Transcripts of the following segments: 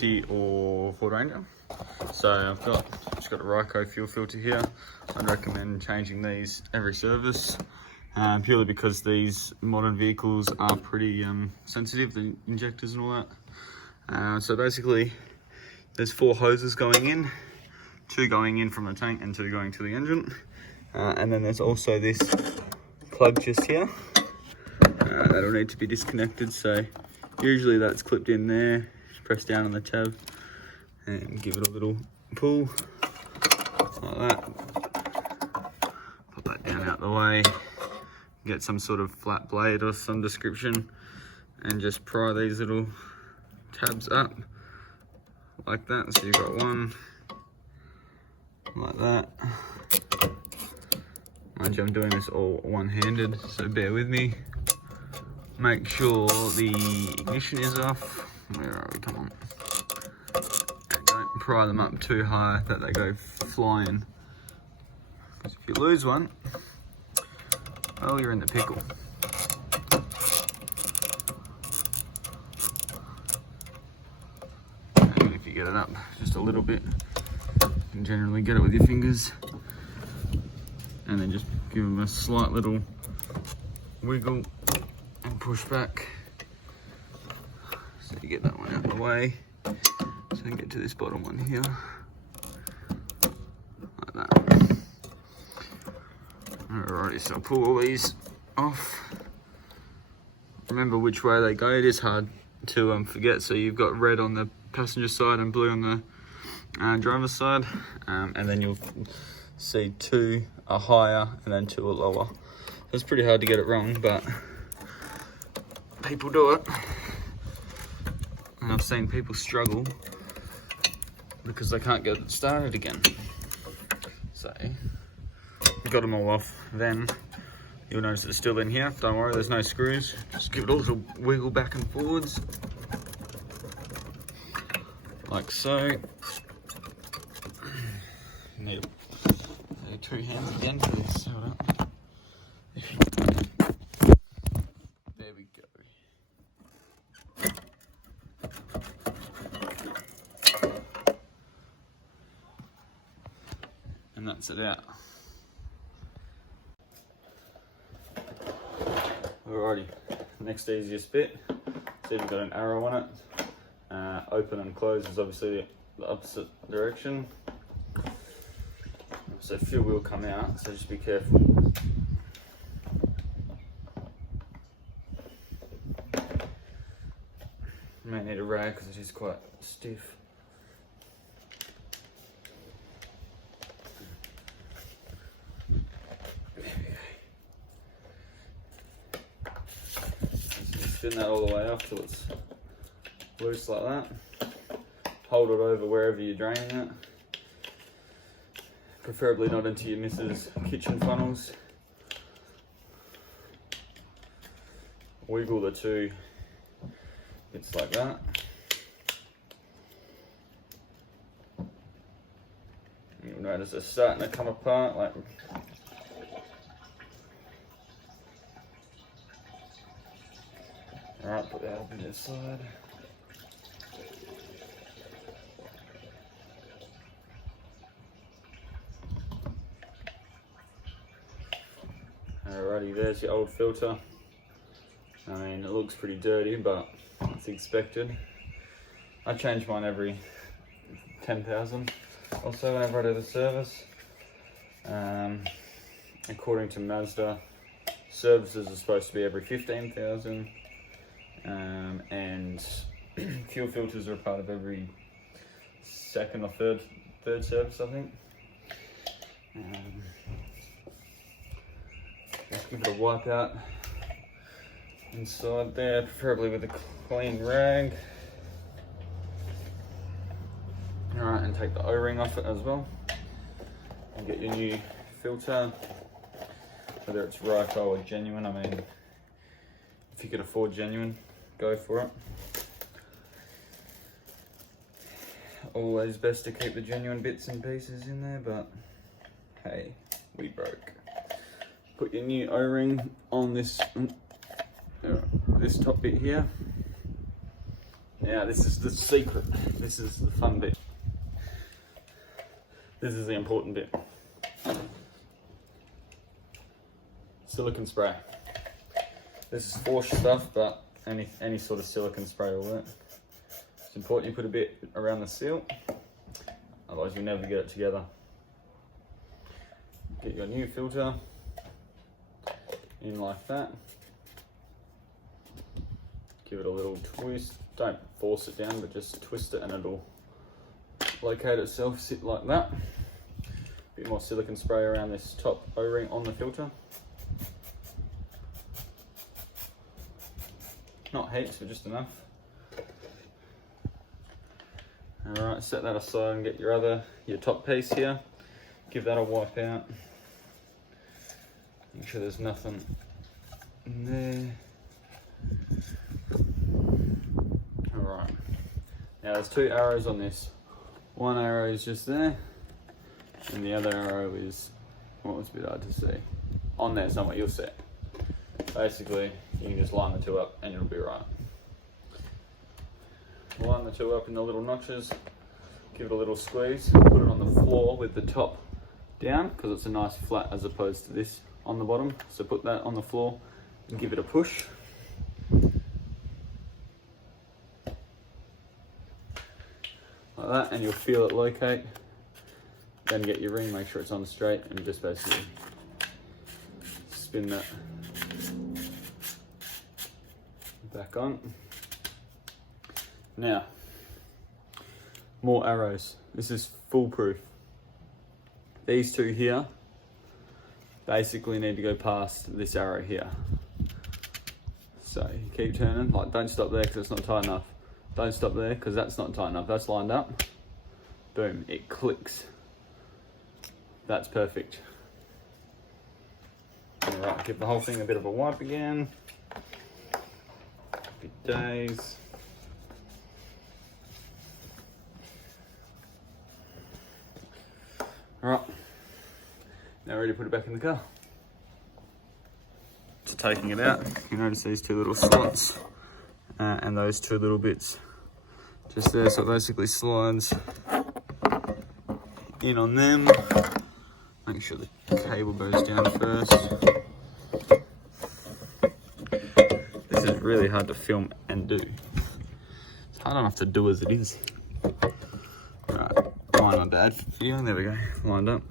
BT-50 or Ford Ranger. So I've just got a Ryco fuel filter here. I'd recommend changing these every service, purely because these modern vehicles are pretty sensitive, the injectors and all that. So basically, there's 4 hoses going in, 2 going in from the tank and 2 going to the engine. And then there's also this plug just here. That'll need to be disconnected, so usually that's clipped in there. Just press down on the tab and give it a little pull like that. Put that down out the way. Get some sort of flat blade of some description and just pry these little tabs up like that. So you've got one like that. Mind you, I'm doing this all one-handed, so bear with me. Make sure the ignition is off. Where are we? Come on. And don't pry them up too high that they go flying. Because if you lose one, well, you're in the pickle. And if you get it up just a little bit, you can generally get it with your fingers. And then just give them a slight little wiggle and push back. So you get that one out of the way. So you can get to this bottom one here. Like that. Alrighty, so I'll pull all these off. Remember which way they go, it is hard to forget. So you've got red on the passenger side and blue on the driver's side. And then you'll see 2 are higher and then 2 are lower. It's pretty hard to get it wrong, but people do it. And I've seen people struggle because they can't get it started again. So, got them all off. Then you'll notice it's still in here. Don't worry, there's no screws. Just give it a little wiggle back and forwards. Like so. Need 2 hands again for this. Hold up. There we go. And that's it out. Alrighty, next easiest bit. See if you've got an arrow on it. Open and close is obviously the opposite direction. So fuel will come out, so just be careful. You may need a rag because it is quite stiff. There we go. Just spin that all the way off till it's loose like that. Hold it over wherever you're draining it. Preferably not into your missus' kitchen funnels. Wiggle the 2 bits like that. You'll notice it's starting to come apart. Like, alright, put that up in this side. Alrighty, there's your old filter. I mean, it looks pretty dirty, but it's expected. I change mine every 10,000 or so whenever I do the service. According to Mazda, services are supposed to be every 15,000, and fuel filters are a part of every 2nd or 3rd service, I think. Just give it a wipe out inside there, preferably with a clean rag. Alright, and take the O-ring off it as well. And get your new filter, whether it's Ryco or genuine. I mean, if you could afford genuine, go for it. Always best to keep the genuine bits and pieces in there, but hey, we broke. Put your new O-ring on this top bit here. Now this is the secret. This is the fun bit. This is the important bit. Silicone spray. This is force stuff, but any sort of silicone spray will work. It's important you put a bit around the seal, otherwise you'll never get it together. Get your new filter in like that. Give it a little twist. Don't force it down, but just twist it and it'll locate itself, sit like that. Bit more silicone spray around this top O-ring on the filter. Not heaps, but just enough. Alright, set that aside and get your top piece here. Give that a wipe out. Make sure there's nothing in there. Alright, now there's two arrows on this. One arrow is just there, and the other arrow is, well, it's a bit hard to see. On there, somewhere you'll see it. Basically, you can just line the two up and it'll be right. Line the two up in the little notches, give it a little squeeze, put it on the floor with the top down, because it's a nice flat as opposed to this on the bottom. So put that on the floor and give it a push. Like that, and you'll feel it locate. Then get your ring, make sure it's on straight, and just basically spin that back on. Now, more arrows. This is foolproof. These two here basically need to go past this arrow here. So you keep turning, like don't stop there because it's not tight enough. Don't stop there because that's not tight enough. That's lined up. Boom, it clicks. That's perfect. Alright, give the whole thing a bit of a wipe again. Happy days. Alright, now ready to put it back in the car. So taking it out, you notice these two little slots and those two little bits just there, so it basically slides in on them. Make sure the cable goes down first. This is really hard to film and do. It's hard enough to do as it is. Right, line on dad video, there we go, lined up.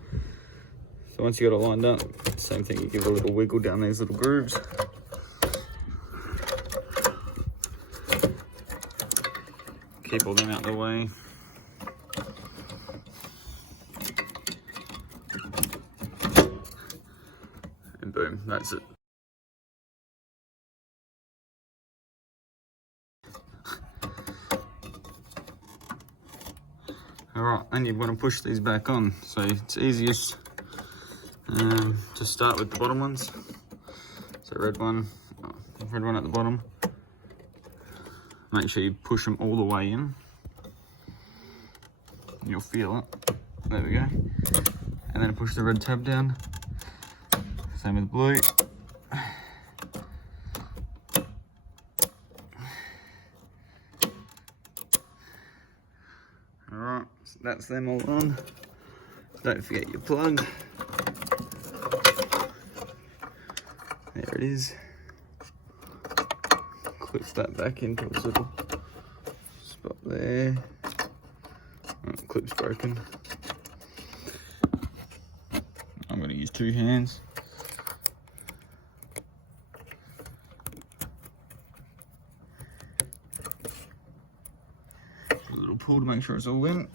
So once you got it lined up, same thing, you give it a little wiggle down these little grooves. Keep all them out of the way. And boom, that's it. Alright, and you want to push these back on. So it's easiest to start with the bottom ones. So red one at the bottom. Make sure you push them all the way in. You'll feel it. There we go. And then push the red tab down. Same with blue. Alright, so that's them all on. Don't forget your plug. There it is. Clips that back into its little spot there. Oh, clip's broken. I'm going to use two hands. A little pull to make sure it's all in.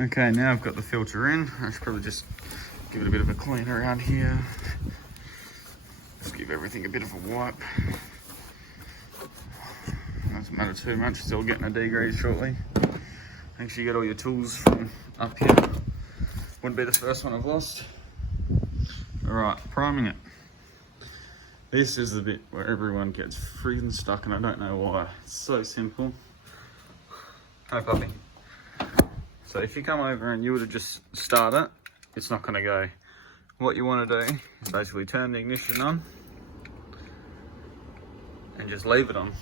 Okay, now I've got the filter in. I should probably just give it a bit of a clean around here. Just give everything a bit of a wipe. Doesn't matter too much, it's all getting a degrease shortly. Make sure you get all your tools from up here. Wouldn't be the first one I've lost. Alright, priming it. This is the bit where everyone gets freezing stuck and I don't know why. It's so simple. Hi puppy. So if you come over and you were to just start it, it's not going to go. What you want to do is basically turn the ignition on and just leave it on.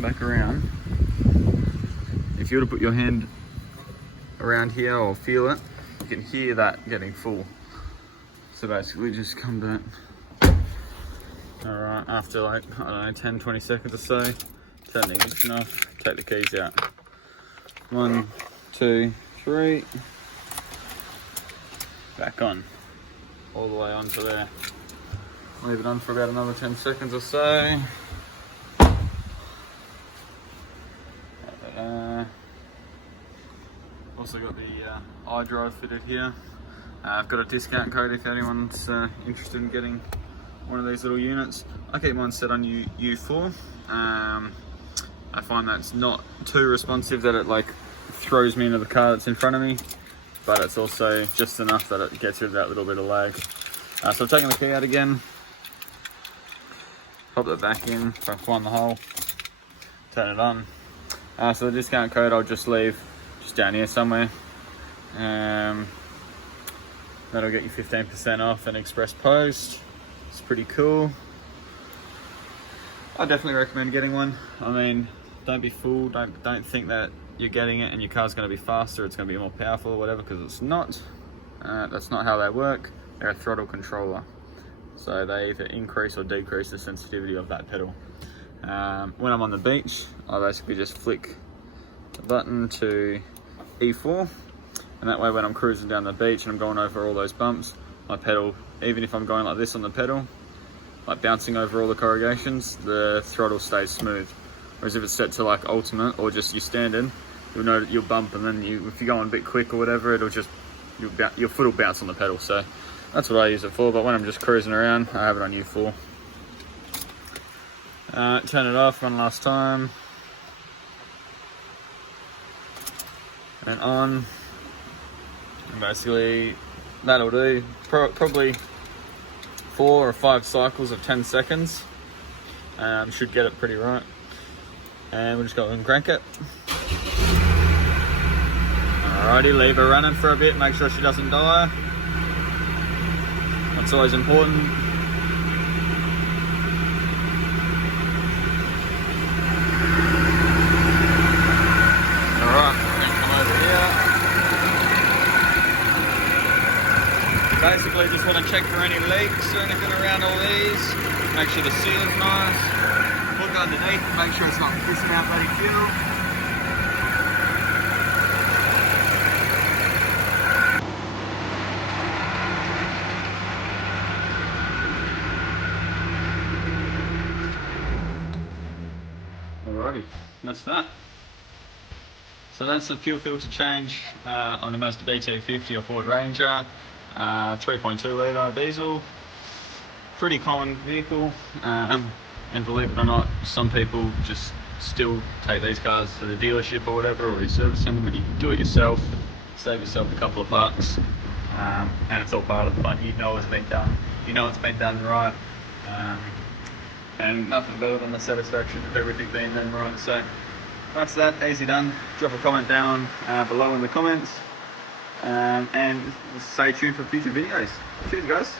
come back around, if you were to put your hand around here or feel it, you can hear that getting full. So basically just come back. Alright, after like, I don't know, 10, 20 seconds or so, turn the ignition off, take the keys out. 1, 2, 3. Back on. All the way onto there. Leave it on for about another 10 seconds or so. Also got the iDrive fitted here. I've got a discount code if anyone's interested in getting one of these little units. I keep mine set on U4. I find that's not too responsive that it like throws me into the car that's in front of me, but it's also just enough that it gets rid of that little bit of lag. So I've taken the key out again, pop it back in, try and find the hole, turn it on. So the discount code I'll just leave just down here somewhere. That'll get you 15% off an express post. It's pretty cool. I definitely recommend getting one. I mean, don't be fooled. Don't think that you're getting it and your car's going to be faster, it's going to be more powerful or whatever, because it's not. That's not how they work. They're a throttle controller, so they either increase or decrease the sensitivity of that pedal. When I'm on the beach, I basically just flick the button to E4, and that way when I'm cruising down the beach and I'm going over all those bumps, my pedal, even if I'm going like this on the pedal, like bouncing over all the corrugations, the throttle stays smooth. Whereas if it's set to like ultimate or just your standard, you'll know that you'll bump, and then if you're going a bit quick or whatever, it'll just, your foot will bounce on the pedal. So that's what I use it for, but when I'm just cruising around, I have it on U4. Turn it off one last time. And on. And basically, that'll do. Probably 4 or 5 cycles of 10 seconds. Should get it pretty right. And we'll just go and crank it. Alrighty, leave her running for a bit, make sure she doesn't die. That's always important. Alright, then come over here. Basically just want to check for any leaks or anything around all these. Make sure the seal's nice. Look underneath, make sure it's not pissing out bloody fuel. Alrighty, that's that. So that's the fuel filter change on the Mazda BT-50 or Ford Ranger, 3.2 litre diesel. Pretty common vehicle, and believe it or not, some people just still take these cars to the dealership or whatever, or service them, but you can do it yourself, save yourself a couple of bucks, and it's all part of the fun. You know it's been done. You know it's been done right. And nothing better than the satisfaction of everything being done right. So that's that, easy done. Drop a comment down below in the comments, and stay tuned for future videos. Cheers guys.